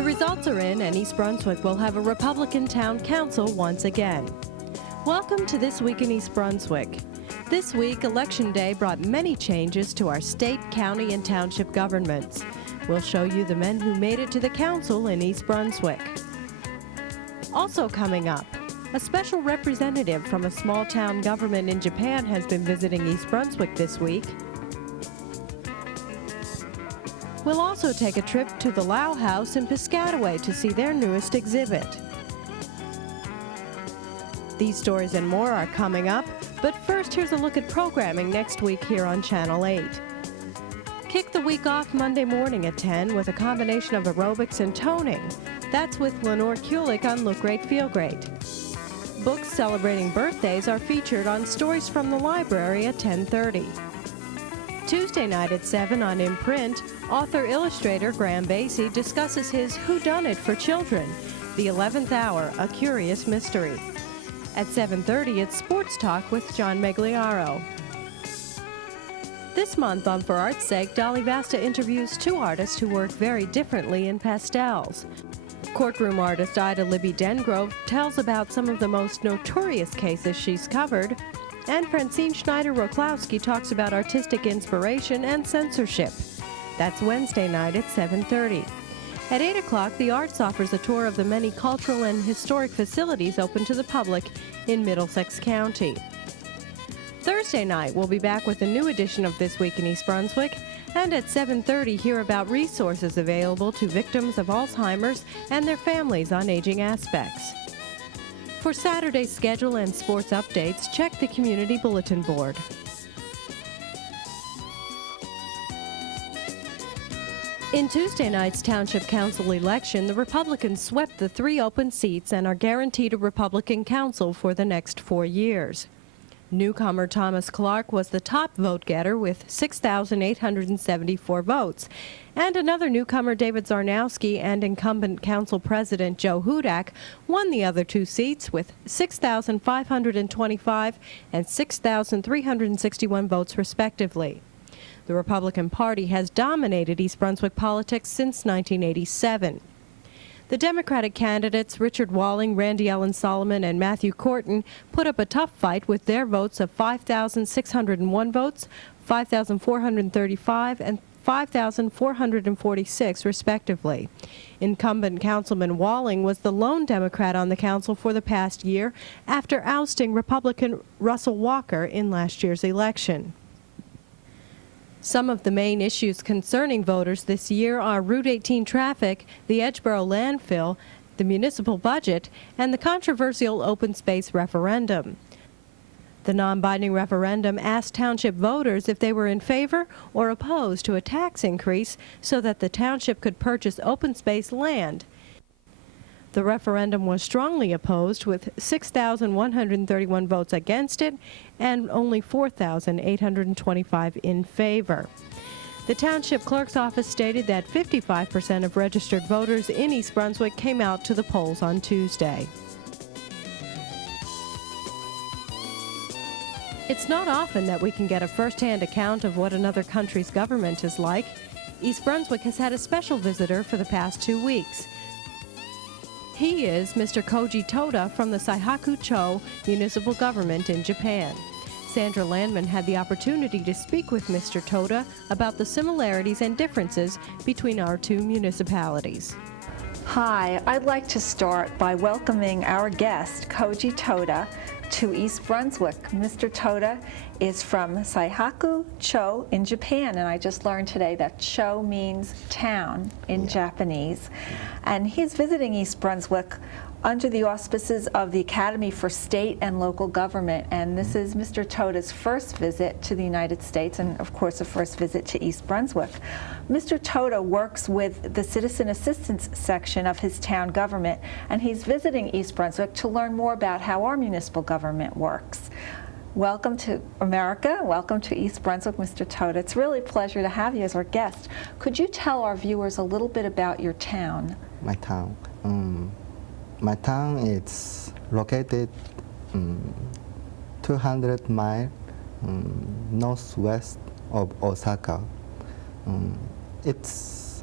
The results are in, and East Brunswick will have a Republican town council once again. Welcome to This Week in East Brunswick. This week, Election Day brought many changes to our state, county, and township governments. We'll show you the men who made it to the council in East Brunswick. Also coming up, a special representative from a small town government in Japan has been visiting East Brunswick this week. We'll also take a trip to the Lowe House in Piscataway to see their newest exhibit. These stories and more are coming up, but first here's a look at programming next week here on Channel 8. Kick the week off Monday morning at 10 with a combination of aerobics and toning. That's with Lenore Kulik on Look Great, Feel Great. Books celebrating birthdays are featured on Stories from the Library at 10:30. Tuesday night at 7 on In Print, author-illustrator Graham Basie discusses his Whodunit for Children, The 11th Hour, A Curious Mystery. At 7:30, it's Sports Talk with John Megliaro. This month on For Art's Sake, Dolly Vasta interviews two artists who work very differently in pastels. Courtroom artist Ida Libby Dengrove tells about some of the most notorious cases she's covered, and Francine Schneider-Roklowski talks about artistic inspiration and censorship. That's Wednesday night at 7:30. At 8 o'clock, the Arts offers a tour of the many cultural and historic facilities open to the public in Middlesex County. Thursday night, we'll be back with a new edition of This Week in East Brunswick, and at 7:30, hear about resources available to victims of Alzheimer's and their families on aging aspects. For Saturday's schedule and sports updates, check the Community Bulletin Board. In Tuesday night's Township Council election, the Republicans swept the 3 open seats and are guaranteed a Republican council for the next 4 years. Newcomer Thomas Clark was the top vote-getter with 6,874 votes, and another newcomer, David Zarnowski, and incumbent council president Joe Hudak won the other 2 seats with 6,525 and 6,361 votes respectively. The Republican Party has dominated East Brunswick politics since 1987. The Democratic candidates Richard Walling, Randy Ellen Solomon, and Matthew Corton put up a tough fight with their votes of 5,601 votes, 5,435, and 5,446, respectively. Incumbent Councilman Walling was the lone Democrat on the council for the past year after ousting Republican Russell Walker in last year's election. Some of the main issues concerning voters this year are Route 18 traffic, the Edgeboro landfill, the municipal budget, and the controversial open space referendum. The non-binding referendum asked township voters if they were in favor or opposed to a tax increase so that the township could purchase open space land. The referendum was strongly opposed, with 6,131 votes against it and only 4,825 in favor. The township clerk's office stated that 55% of registered voters in East Brunswick came out to the polls on Tuesday. It's not often that we can get a first-hand account of what another country's government is like. East Brunswick has had a special visitor for the past 2 weeks. He is Mr. Koji Toda from the Saihaku-cho municipal government in Japan. Sandra Landman had the opportunity to speak with Mr. Toda about the similarities and differences between our 2 municipalities. Hi, I'd like to start by welcoming our guest, Koji Toda, to East Brunswick. Mr. Toda is from Saihaku-cho in Japan, and I just learned today that cho means town in Japanese. And he's visiting East Brunswick under the auspices of the Academy for State and Local Government, and this is Mr. Toda's first visit to the United States, and of course a first visit to East Brunswick. Mr. Toda works with the Citizen Assistance section of his town government, and he's visiting East Brunswick to learn more about how our municipal government works. Welcome to America. Welcome to East Brunswick, Mr. Toda. It's really a pleasure to have you as our guest. Could you tell our viewers a little bit about your town? My town. My town is located 200 miles northwest of Osaka.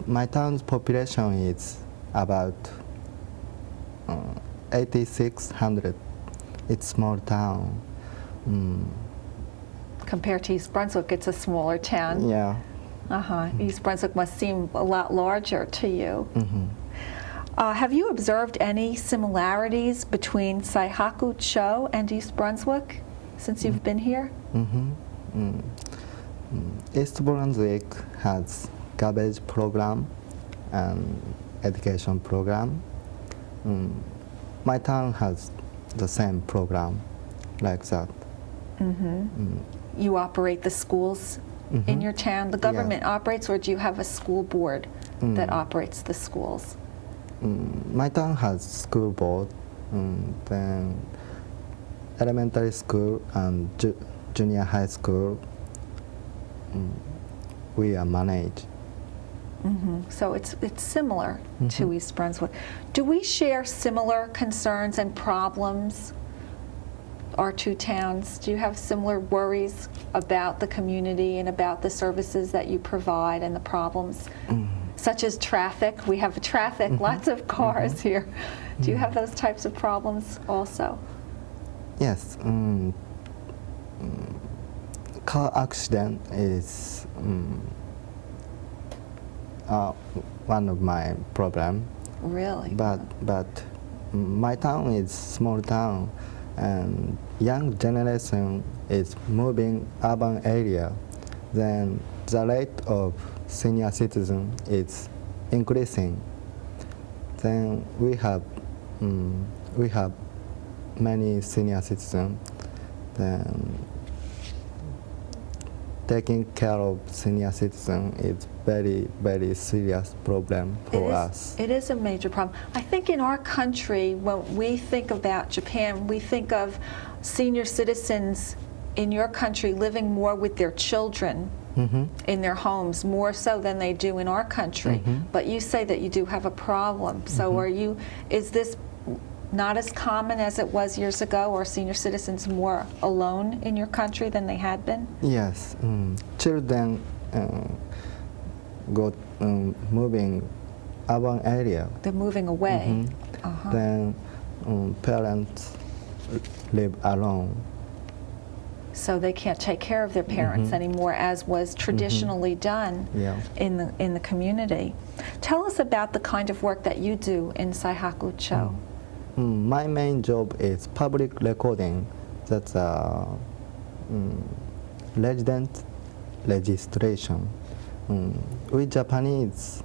My town's population is about 8,600. It's small town. Compared to East Brunswick, it's a smaller town. Yeah. East Brunswick must seem a lot larger to you. Have you observed any similarities between Saihaku-cho and East Brunswick since you've been here? East Brunswick has garbage program and education program. My town has the same program like that. You operate the schools in your town? The government operates, or do you have a school board that operates the schools? My town has school board, then elementary school and junior high school we are managed. So it's similar to East Brunswick. Do we share similar concerns and problems, our two towns? Do you have similar worries about the community and about the services that you provide and the problems, such as traffic? We have traffic, lots of cars here. Do you have those types of problems also? Yes. Car accident is one of my problem. Really? But my town is small town, and young generation is moving urban area. Then the rate of senior citizen is increasing. Then we have many senior citizens. Then taking care of senior citizen is very serious problem for us. It is a major problem. I think in our country, when we think about Japan, we think of senior citizens in your country living more with their children in their homes, more so than they do in our country. But you say that you do have a problem. So is this not as common as it was years ago? Are senior citizens more alone in your country than they had been? Yes. Children go moving urban area. They're moving away. Then parents live alone. So they can't take care of their parents anymore, as was traditionally done in the community. Tell us about the kind of work that you do in Saihaku-cho. My main job is public recording. That's resident registration. We Japanese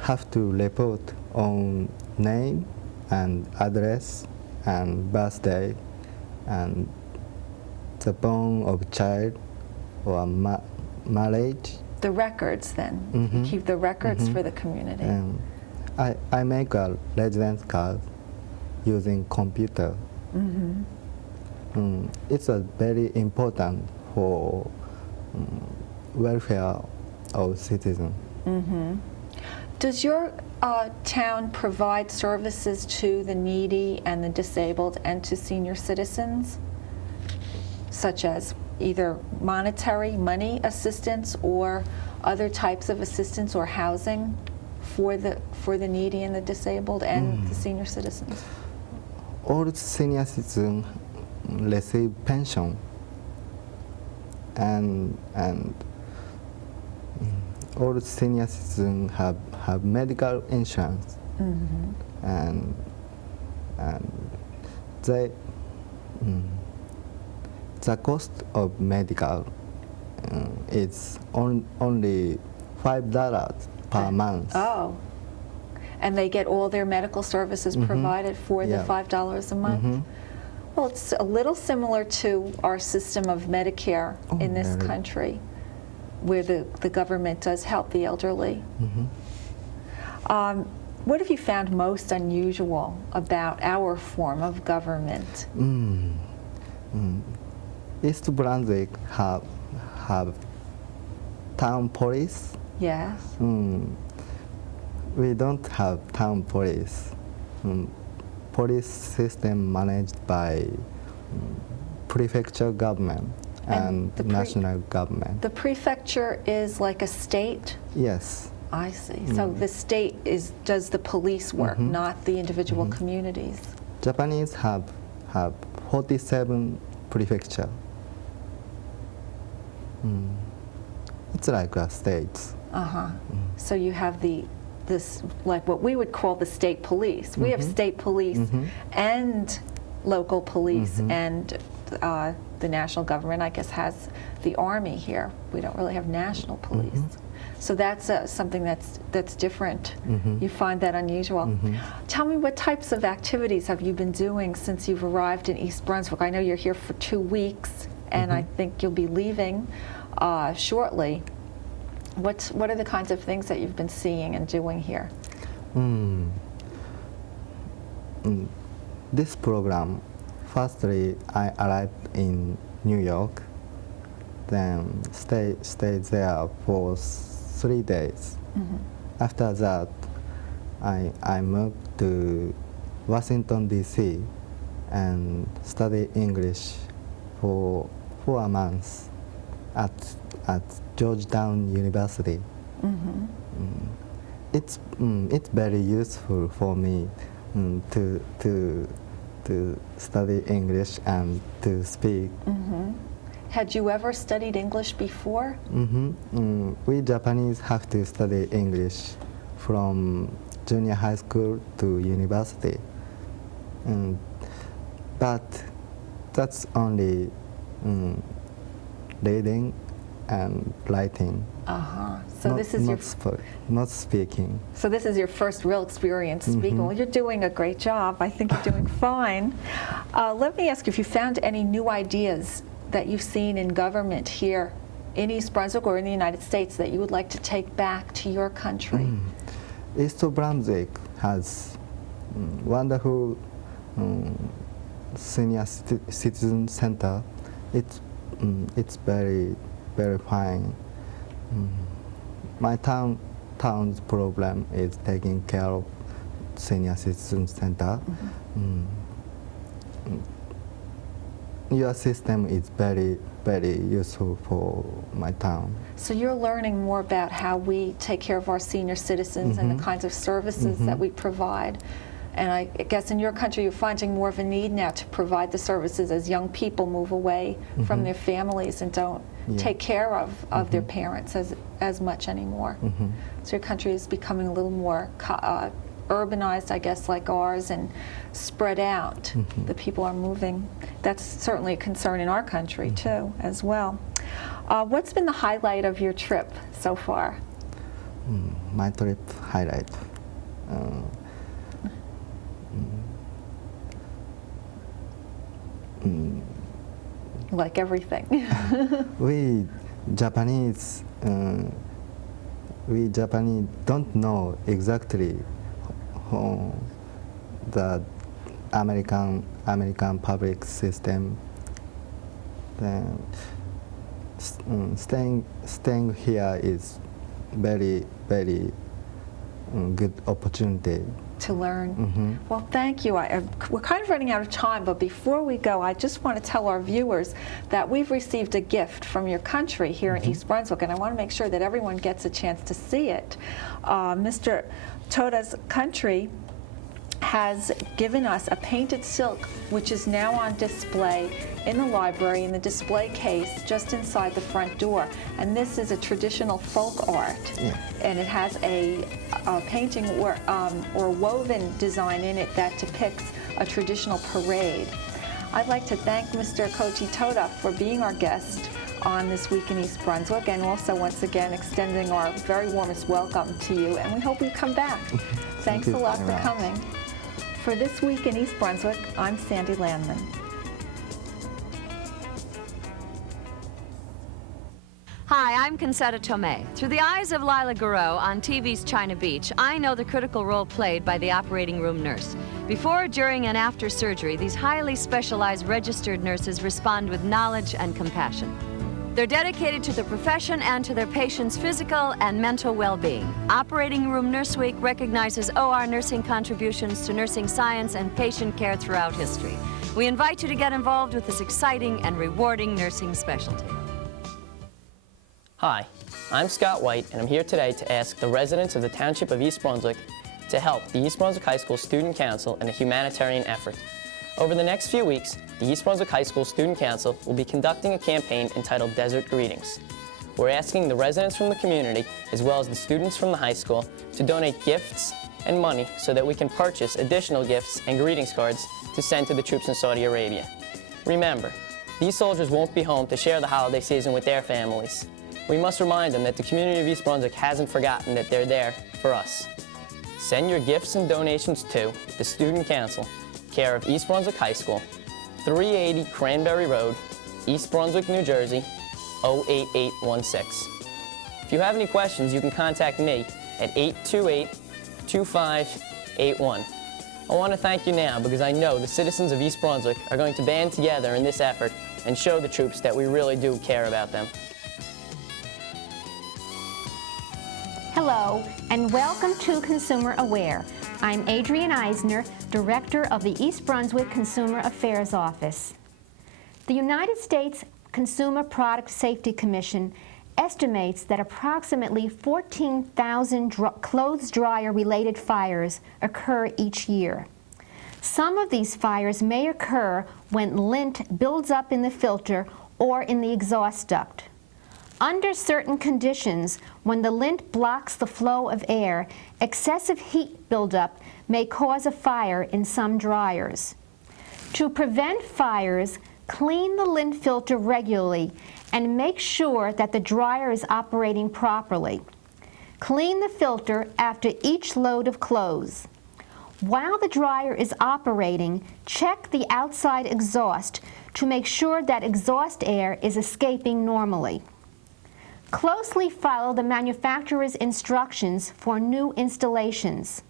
have to report on name and address and birthday and the born of child or marriage. The records, then. You keep the records for the community. And I make a residence card using computer. It's a very important for welfare of citizens. Does your town provide services to the needy and the disabled and to senior citizens, such as either monetary, money assistance, or other types of assistance or housing for the needy and the disabled and the senior citizens? All senior citizens receive pension, and all senior citizens have medical insurance, and they the cost of medical is only $5 per month. Oh. And they get all their medical services provided for the $5 a month? Well, it's a little similar to our system of Medicare in this country, where the government does help the elderly. What have you found most unusual about our form of government? East Brunswick have town police. Yes. We don't have town police. Police system managed by prefecture government and the national government. The prefecture is like a state? Yes. I see. So the state does the police work, not the individual communities. Japanese have 47 prefecture. It's like a state. So you have this, like what we would call the state police. We have state police and local police, and the national government, I guess, has the army here. We don't really have national police. So that's something that's different. You find that unusual. Tell me, what types of activities have you been doing since you've arrived in East Brunswick? I know you're here for 2 weeks, and I think you'll be leaving shortly. What are the kinds of things that you've been seeing and doing here? This program, firstly, I arrived in New York, then stayed there for 3 days. After that, I moved to Washington, D.C. and studied English for 4 months at Georgetown University. It's very useful for me to study English and to speak. Had you ever studied English before? We Japanese have to study English from junior high school to university. But that's only reading and writing. So this is not speaking. So this is your first real experience speaking. Well, you're doing a great job. I think you're doing fine. Let me ask you if you found any new ideas that you've seen in government here in East Brunswick or in the United States that you would like to take back to your country. East Brunswick has wonderful senior citizen center. It's very fine. My town's problem is taking care of senior citizen center. Your system is very useful for my town. So you're learning more about how we take care of our senior citizens and the kinds of services that we provide. And I guess in your country you're finding more of a need now to provide the services as young people move away from their families and don't take care of their parents as much anymore. So your country is becoming a little more urbanized, I guess, like ours, and spread out. The people are moving. That's certainly a concern in our country too, as well. What's been the highlight of your trip so far? My trip highlight. Like everything. We Japanese don't know exactly the American public system. Then staying here is very good opportunity to learn. Well, thank you. We're kind of running out of time, but before we go, I just want to tell our viewers that we've received a gift from your country here in East Brunswick, and I want to make sure that everyone gets a chance to see it. Mr. Toda's country has given us a painted silk, which is now on display in the library in the display case just inside the front door. And this is a traditional folk art, and it has a painting or woven design in it that depicts a traditional parade. I'd like to thank Mr. Koji Toda for being our guest on This Week in East Brunswick, and also once again extending our very warmest welcome to you, and we hope you come back. Thanks a lot for coming. For This Week in East Brunswick, I'm Sandy Landman. Hi, I'm Concetta Tomei. Through the eyes of Lila Garreau on TV's China Beach, I know the critical role played by the operating room nurse. Before, during, and after surgery, these highly specialized registered nurses respond with knowledge and compassion. They're dedicated to the profession and to their patients' physical and mental well-being. Operating Room Nurse Week recognizes OR nursing contributions to nursing science and patient care throughout history. We invite you to get involved with this exciting and rewarding nursing specialty. Hi, I'm Scott White, and I'm here today to ask the residents of the Township of East Brunswick to help the East Brunswick High School Student Council in a humanitarian effort. Over the next few weeks, the East Brunswick High School Student Council will be conducting a campaign entitled Desert Greetings. We're asking the residents from the community, as well as the students from the high school, to donate gifts and money so that we can purchase additional gifts and greetings cards to send to the troops in Saudi Arabia. Remember, these soldiers won't be home to share the holiday season with their families. We must remind them that the community of East Brunswick hasn't forgotten that they're there for us. Send your gifts and donations to the Student Council, care of East Brunswick High School, 380 Cranberry Road, East Brunswick, New Jersey, 08816. If you have any questions, you can contact me at 828-2581. I want to thank you now because I know the citizens of East Brunswick are going to band together in this effort and show the troops that we really do care about them. Hello, and welcome to Consumer Aware. I'm Adrienne Eisner, Director of the East Brunswick Consumer Affairs Office. The United States Consumer Product Safety Commission estimates that approximately 14,000 clothes dryer-related fires occur each year. Some of these fires may occur when lint builds up in the filter or in the exhaust duct. Under certain conditions, when the lint blocks the flow of air, excessive heat buildup may cause a fire in some dryers. To prevent fires, clean the lint filter regularly and make sure that the dryer is operating properly. Clean the filter after each load of clothes. While the dryer is operating, check the outside exhaust to make sure that exhaust air is escaping normally. Closely follow the manufacturer's instructions for new installations.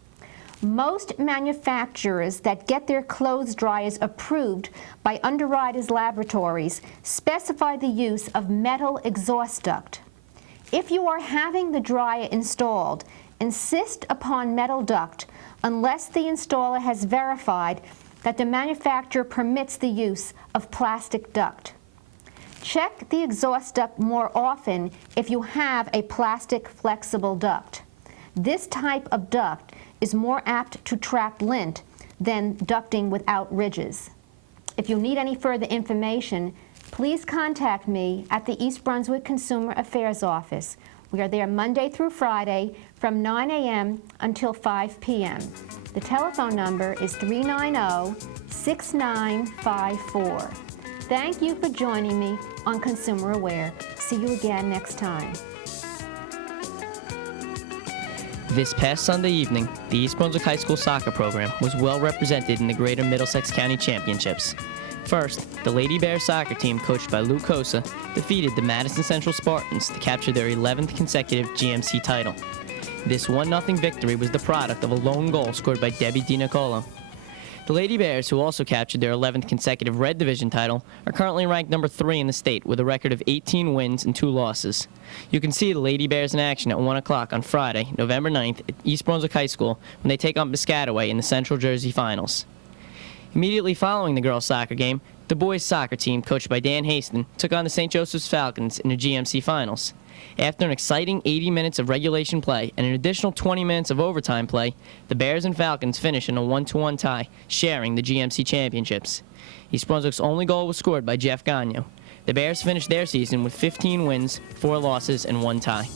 Most manufacturers that get their clothes dryers approved by Underwriters Laboratories specify the use of metal exhaust duct. If you are having the dryer installed, insist upon metal duct unless the installer has verified that the manufacturer permits the use of plastic duct. Check the exhaust duct more often if you have a plastic flexible duct. This type of duct is more apt to trap lint than ducting without ridges. If you need any further information, please contact me at the East Brunswick Consumer Affairs Office. We are there Monday through Friday from 9 a.m. until 5 p.m. The telephone number is 390-6954. Thank you for joining me on Consumer Aware. See you again next time. This past Sunday evening, the East Brunswick High School soccer program was well represented in the Greater Middlesex County Championships. First, the Lady Bears soccer team, coached by Lowe defeated the Madison Central Spartans to capture their 11th consecutive GMC title. This 1-0 victory was the product of a lone goal scored by Debbie DiNiccolo. The Lady Bears, who also captured their 11th consecutive Red Division title, are currently ranked number 3 in the state with a record of 18 wins and 2 losses. You can see the Lady Bears in action at 1 o'clock on Friday, November 9th at East Brunswick High School when they take on Piscataway in the Central Jersey Finals. Immediately following the girls' soccer game, the boys' soccer team, coached by Dan Haston, took on the St. Joseph's Falcons in the GMC Finals. After an exciting 80 minutes of regulation play and an additional 20 minutes of overtime play, the Bears and Falcons finished in a 1-1 tie, sharing the GMC championships. East Brunswick's only goal was scored by Jeff Gagno. The Bears finished their season with 15 wins, 4 losses, and 1 tie.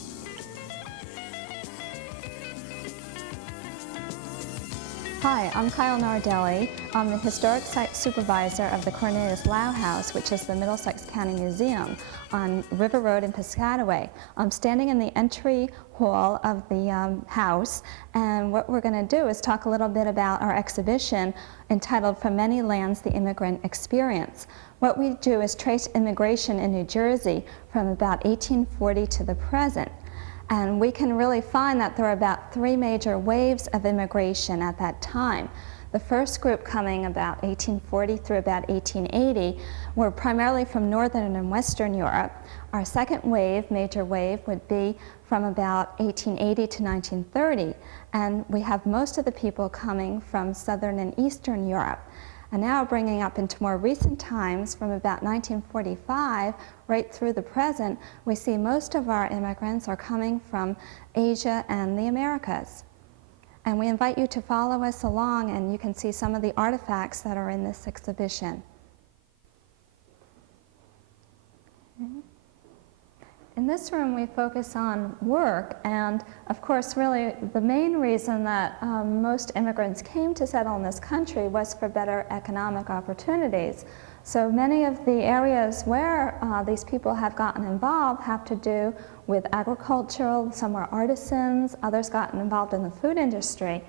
Hi, I'm Kyle Nardelli. I'm the Historic Site Supervisor of the Cornelius Lowe House, which is the Middlesex County Museum on River Road in Piscataway. I'm standing in the entry hall of the house, and what we're going to do is talk a little bit about our exhibition entitled From Many Lands, the Immigrant Experience. What we do is trace immigration in New Jersey from about 1840 to the present. And we can really find that there are about 3 major waves of immigration at that time. The first group, coming about 1840 through about 1880, were primarily from Northern and Western Europe. Our second wave, major wave, would be from about 1880 to 1930. And we have most of the people coming from Southern and Eastern Europe. And now bringing up into more recent times, from about 1945 right through the present, we see most of our immigrants are coming from Asia and the Americas. And we invite you to follow us along, and you can see some of the artifacts that are in this exhibition. Okay. In this room, we focus on work, and of course, really, the main reason that most immigrants came to settle in this country was for better economic opportunities. So many of the areas where these people have gotten involved have to do with agricultural, some are artisans, others gotten involved in the food industry.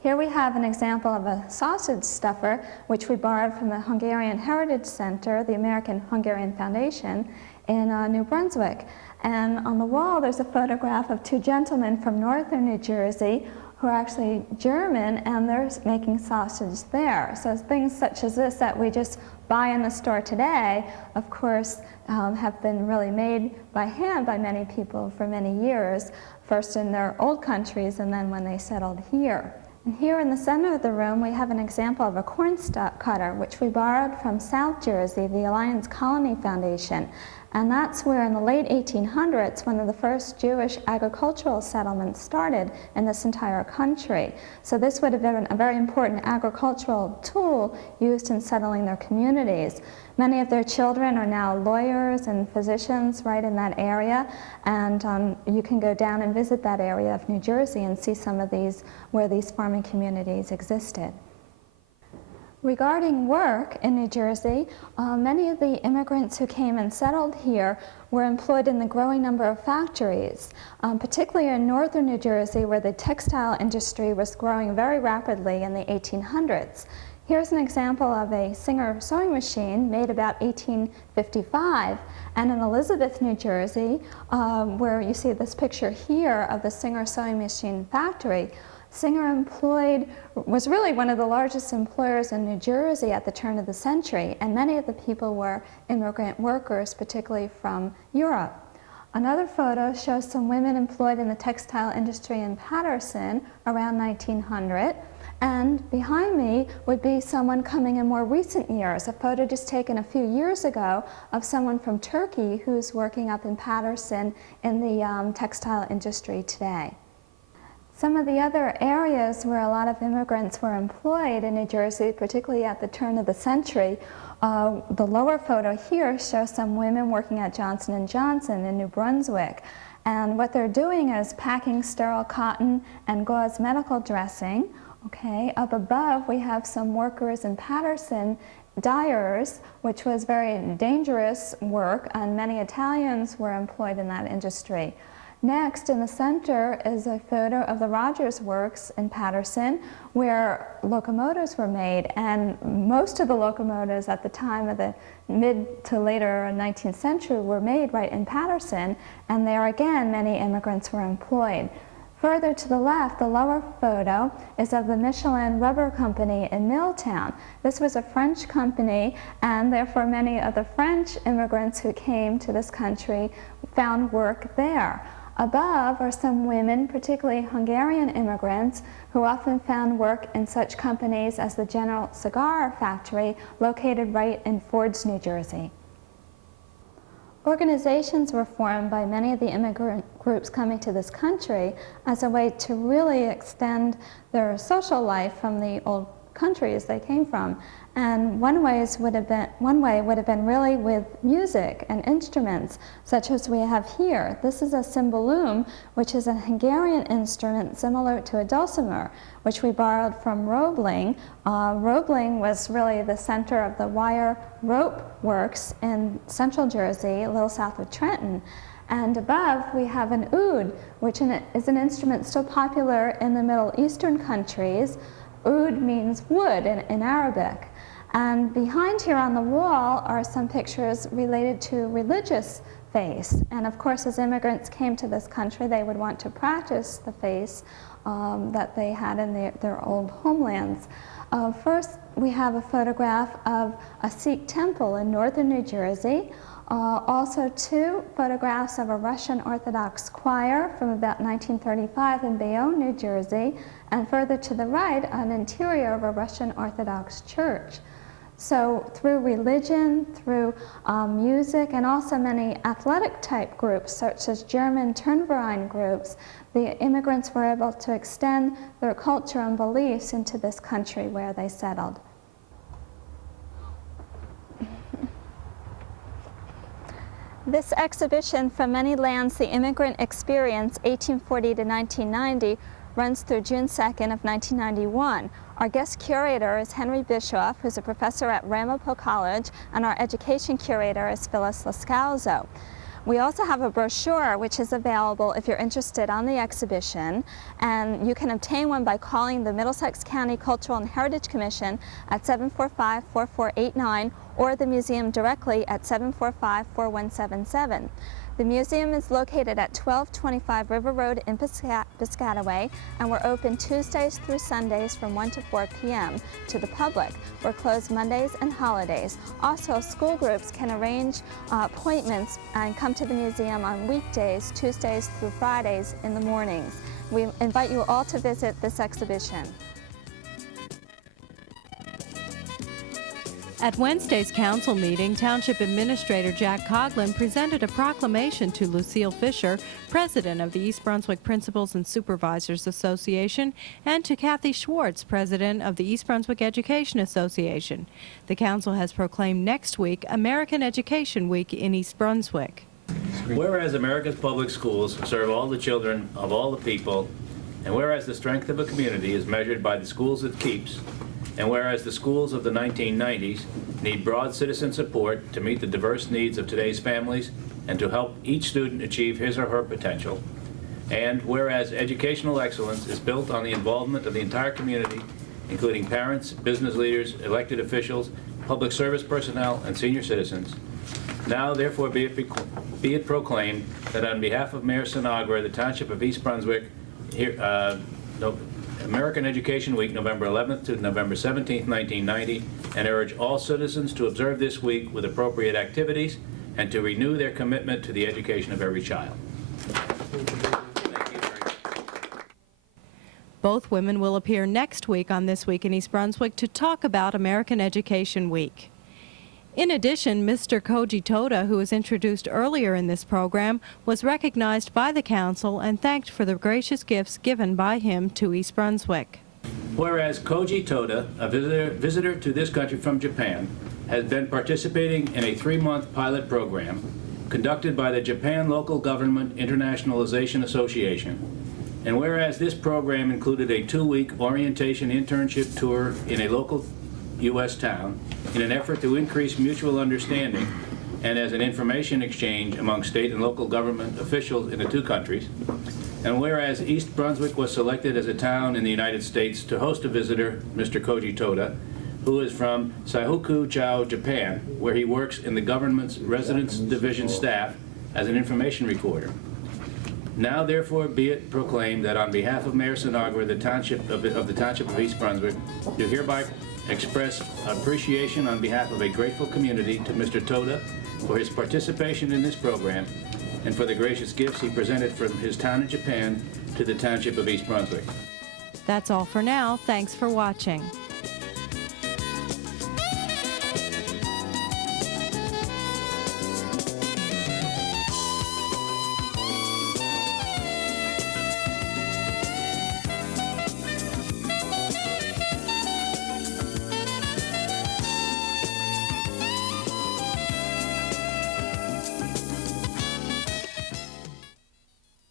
Here we have an example of a sausage stuffer, which we borrowed from the Hungarian Heritage Center, the American Hungarian Foundation, in New Brunswick. And on the wall, there's a photograph of two gentlemen from northern New Jersey who are actually German, and they're making sausage there. So things such as this that we just buy in the store today, of course, have been really made by hand by many people for many years, first in their old countries and then when they settled here. And here in the center of the room, we have an example of a cornstalk cutter, which we borrowed from South Jersey, the Alliance Colony Foundation. And that's where in the late 1800s, one of the first Jewish agricultural settlements started in this entire country. So this would have been a very important agricultural tool used in settling their communities. Many of their children are now lawyers and physicians right in that area, and you can go down and visit that area of New Jersey and see some of these, where these farming communities existed. Regarding work in New Jersey, many of the immigrants who came and settled here were employed in the growing number of factories, particularly in northern New Jersey, where the textile industry was growing very rapidly in the 1800s. Here's an example of a Singer sewing machine made about 1855, and in Elizabeth, New Jersey, where you see this picture here of the Singer sewing machine factory. Singer was really one of the largest employers in New Jersey at the turn of the century, and many of the people were immigrant workers, particularly from Europe. Another photo shows some women employed in the textile industry in Paterson around 1900, and behind me would be someone coming in more recent years, a photo just taken a few years ago of someone from Turkey who's working up in Paterson in the textile industry today. Some of the other areas where a lot of immigrants were employed in New Jersey, particularly at the turn of the century, the lower photo here shows some women working at Johnson & Johnson in New Brunswick. And what they're doing is packing sterile cotton and gauze medical dressing. Okay, up above we have some workers in Paterson, dyers, which was very dangerous work, and many Italians were employed in that industry. Next, in the center, is a photo of the Rogers Works in Paterson, where locomotives were made, and most of the locomotives at the time of the mid to later 19th century were made right in Paterson, and there again many immigrants were employed. Further to the left, the lower photo is of the Michelin Rubber Company in Milltown. This was a French company, and therefore many of the French immigrants who came to this country found work there. Above are some women, particularly Hungarian immigrants, who often found work in such companies as the General Cigar Factory, located right in Fords, New Jersey. Organizations were formed by many of the immigrant groups coming to this country as a way to really extend their social life from the old countries they came from. And one way would have been really with music and instruments, such as we have here. This is a cymbalum, which is a Hungarian instrument similar to a dulcimer, which we borrowed from Roebling. Roebling was really the center of the wire rope works in central Jersey, a little south of Trenton. And above we have an oud, which is an instrument still popular in the Middle Eastern countries. Oud means wood in Arabic. And behind here on the wall are some pictures related to religious faith. And of course, as immigrants came to this country, they would want to practice the faith that they had in their old homelands. First, we have a photograph of a Sikh temple in northern New Jersey. Also two photographs of a Russian Orthodox choir from about 1935 in Bayonne, New Jersey. And further to the right, an interior of a Russian Orthodox church. So through religion, through music, and also many athletic type groups such as German Turnverein groups, the immigrants were able to extend their culture and beliefs into this country where they settled. This exhibition, From Many Lands, The Immigrant Experience, 1840 to 1990, runs through June 2nd of 1991. Our guest curator is Henry Bischoff, who's a professor at Ramapo College, and our education curator is Phyllis Lascalzo. We also have a brochure which is available if you're interested on the exhibition, and you can obtain one by calling the Middlesex County Cultural and Heritage Commission at 745-4489 or the museum directly at 745-4177. The museum is located at 1225 River Road in Piscataway, and we're open Tuesdays through Sundays from 1 to 4 p.m. to the public. We're closed Mondays and holidays. Also, school groups can arrange appointments and come to the museum on weekdays, Tuesdays through Fridays in the mornings. We invite you all to visit this exhibition. At Wednesday's council meeting, Township Administrator Jack Coughlin presented a proclamation to Lucille Fisher, President of the East Brunswick Principals and Supervisors Association, and to Kathy Schwartz, President of the East Brunswick Education Association. The council has proclaimed next week American Education Week in East Brunswick. Whereas America's public schools serve all the children of all the people, and whereas the strength of a community is measured by the schools it keeps, and whereas the schools of the 1990s need broad citizen support to meet the diverse needs of today's families and to help each student achieve his or her potential, and whereas educational excellence is built on the involvement of the entire community, including parents, business leaders, elected officials, public service personnel, and senior citizens, now therefore be it proclaimed that on behalf of Mayor Sinagra, the Township of East Brunswick, American Education Week, November 11th to November 17th, 1990, and urge all citizens to observe this week with appropriate activities and to renew their commitment to the education of every child. Both women will appear next week on This Week in East Brunswick to talk about American Education Week. In addition, Mr. Koji Toda, who was introduced earlier in this program, was recognized by the council and thanked for the gracious gifts given by him to East Brunswick. Whereas Koji Toda, a visitor to this country from Japan, has been participating in a 3-month pilot program conducted by the Japan Local Government Internationalization Association, and whereas this program included a 2-week orientation internship tour in a local U.S. town in an effort to increase mutual understanding and as an information exchange among state and local government officials in the two countries. And whereas East Brunswick was selected as a town in the United States to host a visitor, Mr. Koji Toda, who is from Saihoku-chou, Japan, where he works in the government's Residence Division staff as an information recorder. Now, therefore, be it proclaimed that on behalf of Mayor Sinagra, the Township of the Township of East Brunswick, do hereby express appreciation on behalf of a grateful community to Mr. Toda for his participation in this program and for the gracious gifts he presented from his town in Japan to the Township of East Brunswick. That's all for now. Thanks for watching.